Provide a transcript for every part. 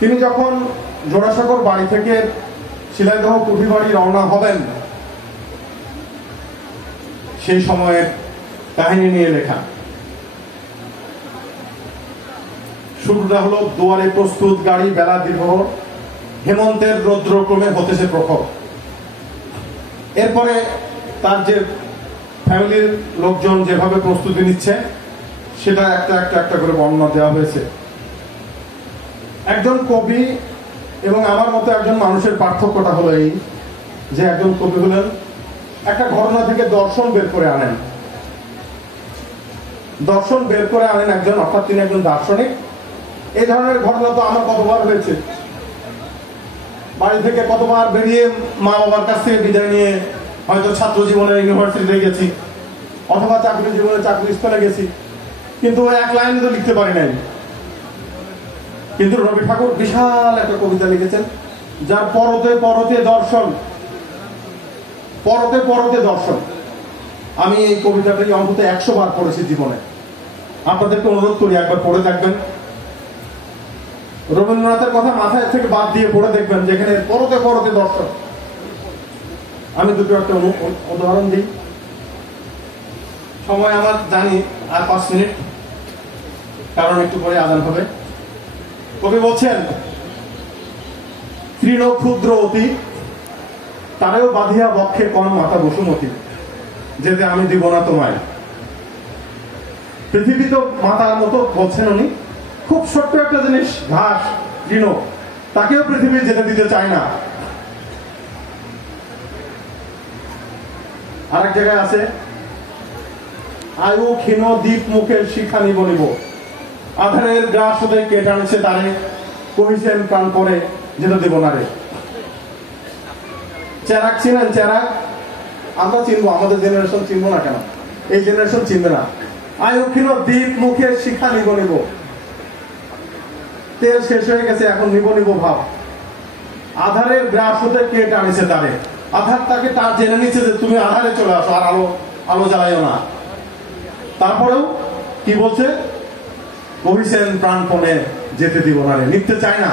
তিনি যখন জোড়াসাঁকোর বাড়ি থেকে শিলাইদহ কুঠিবাড়ি রওনা হবেন, সেই সময়ের কাহিনী নিয়ে লেখা। শুরুটা হলো, দুয়ারে প্রস্তুত গাড়ি, বেলা দীর্ঘ, হেমন্তের রৌদ্রক্রমে হতেছে প্রখর। এরপরে তার যে ফ্যামিলির লোকজন যেভাবে প্রস্তুতি নিচ্ছে সেটা একটা একটা একটা করে বর্ণনা দেওয়া হয়েছে। একজন কবি এবং আমার মতো একজন মানুষের পার্থক্যটা হলো এই যে, একজন কবি হলেন একটা ঘটনা থেকে দর্শন বের করে আনেন, দর্শন বের করে আনেন একজন, অর্থাৎ তিনি একজন দার্শনিক। এই ধরনের ঘটনা তো আমার কতবার হয়েছে। বাড়ি থেকে কতবার বেরিয়ে মা বাবার কাছ থেকে বিদায় নিয়ে হয়তো ছাত্র জীবনে ইউনিভার্সিটিতে গেছি, অথবা চাকরি জীবনে চাকরি স্থলে গেছি, কিন্তু এক লাইন তো লিখতে পারি নাই। কিন্তু রবি ঠাকুর বিশাল একটা কবিতা লিখেছেন, যার পরতে পরতে দর্শন, পরতে পরতে দর্শন। আমি এই কবিতাটি অন্তত 100 বার পড়েছি জীবনে। আপনাদেরকে অনুরোধ করি একবার পড়ে দেখবেন। রবীন্দ্রনাথের কথা মাথায় থেকে বাদ দিয়ে পড়ে দেখবেন, যেখানে পরতে পরতে দর্শন। আমি দুটো একটা উদাহরণ দিই, সময় আমার জানি আর 5 মিনিট, কারণ একটু পরে আজান হবে। কবি বলছেন, তৃণ ক্ষুদ্র অতি, তারেও বাঁধিয়া বক্ষে কন মাতা বসুমতী, যেতে আমি দিব না তোমায়। পৃথিবী তো মাতার মতো বলছেন উনি, খুব ছোট্ট একটা জিনিস, ঘাস, তৃণ, তাকেও পৃথিবী যেতে দিতে চায় না। আরেক জায়গায় আছে, আয়ু ক্ষীণ দ্বীপ মুখের শিখা নিব নিব, আধারের গ্রাস হতে কে টানেছে তারে, কহিছেন প্রাণ পরে যেতে দেব না রে। চেরাক চিনেন? চেরাক আমরা চিনবো, আমাদের জেনারেশন চিনবো না কেন? এই জেনারেশন চিনবে না। আয়ু ক্ষীণ দ্বীপ মুখের শিখা নিব নিব, তেল শেষ হয়ে গেছে, এখন নিব নিব ভাব। আধারের গ্রাস হতে কে টানেছে তারে, আধার তাকে তার জেনে নিচ্ছে যে তুমি আধারে চলে আসো, আর আলো আলো জ্বালাইও না। তারপরেও কি বলছে? কহিছেন প্রাণপণে যেতে দিব না রে, নিতে চায় না।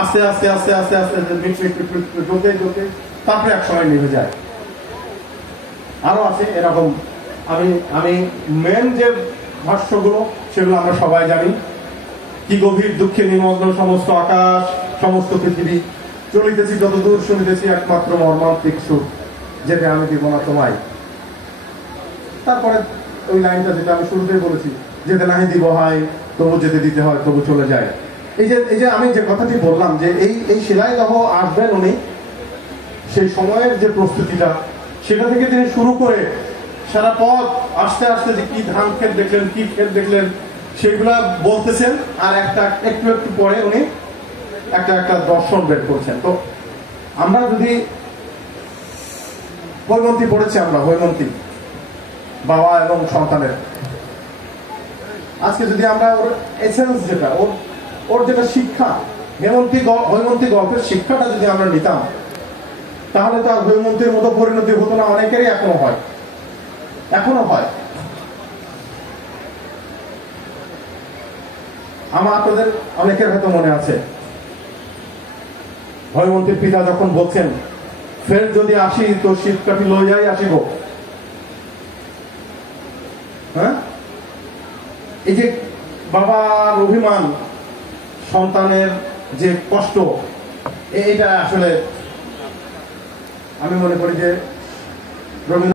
আস্তে আস্তে আস্তে আস্তে আস্তে ঢোকে ঢোকে, তারপরে এক সময় নিভে যায়। আরো আছে এরকম। আমি মেন যে ভাষ্যগুলো সেগুলো আমরা সবাই জানি। কি গভীর দুঃখে নিমগ্ন সমস্ত আকাশ, সমস্ত পৃথিবী, চলিতেছি যতদূর শুনিতেছি একমাত্র মর্মান্তিক সুখ, যেতে আমি দিব না তোমায়। তারপরে ওই লাইনটা যেটা আমি শুরুতেই বলেছি, যেতে নাহি দিব হয়, তবু যেতে দিতে হয়, তবু চলে যায়। এই যে আমি যে কথাটি বললাম যে এই শিলাইদহ আসবেন উনি, সেই সময়ের যে প্রস্তুতিটা, সেটা থেকে তিনি শুরু করে সারা পথ আস্তে আস্তে যে কি ধান ক্ষেত দেখলেন, কি ক্ষেত দেখলেন, সেগুলা বলতেছেন। আর একটা একটু একটু পরে উনি একটা একটা দর্শন বের করছেন। তো আমরা যদি হৈমন্তী পড়েছি, আমরা হৈমন্তী বাবা এবং সন্তানের, আজকে যদি আমরা ওর এসেন্স যেটা, ওর যেটা শিক্ষা, হৈমন্তী গল্পের শিক্ষাটা যদি আমরা নিতাম, তাহলে তো আর হৈমন্তীর মতো পরিণতি হতো না। অনেকেরই এখনো হয়। আপনাদের অনেকের হয়তো মনে আছে, হৈমন্তীর পিতা যখন বলছেন, ফের যদি আসি তো শীত কাঠি লইয়াই আসিব। হ্যাঁ, এই যে বাবার অভিমান, সন্তানের যে কষ্ট, এইটা আসলে আমি মনে করি যে রবীন্দ্র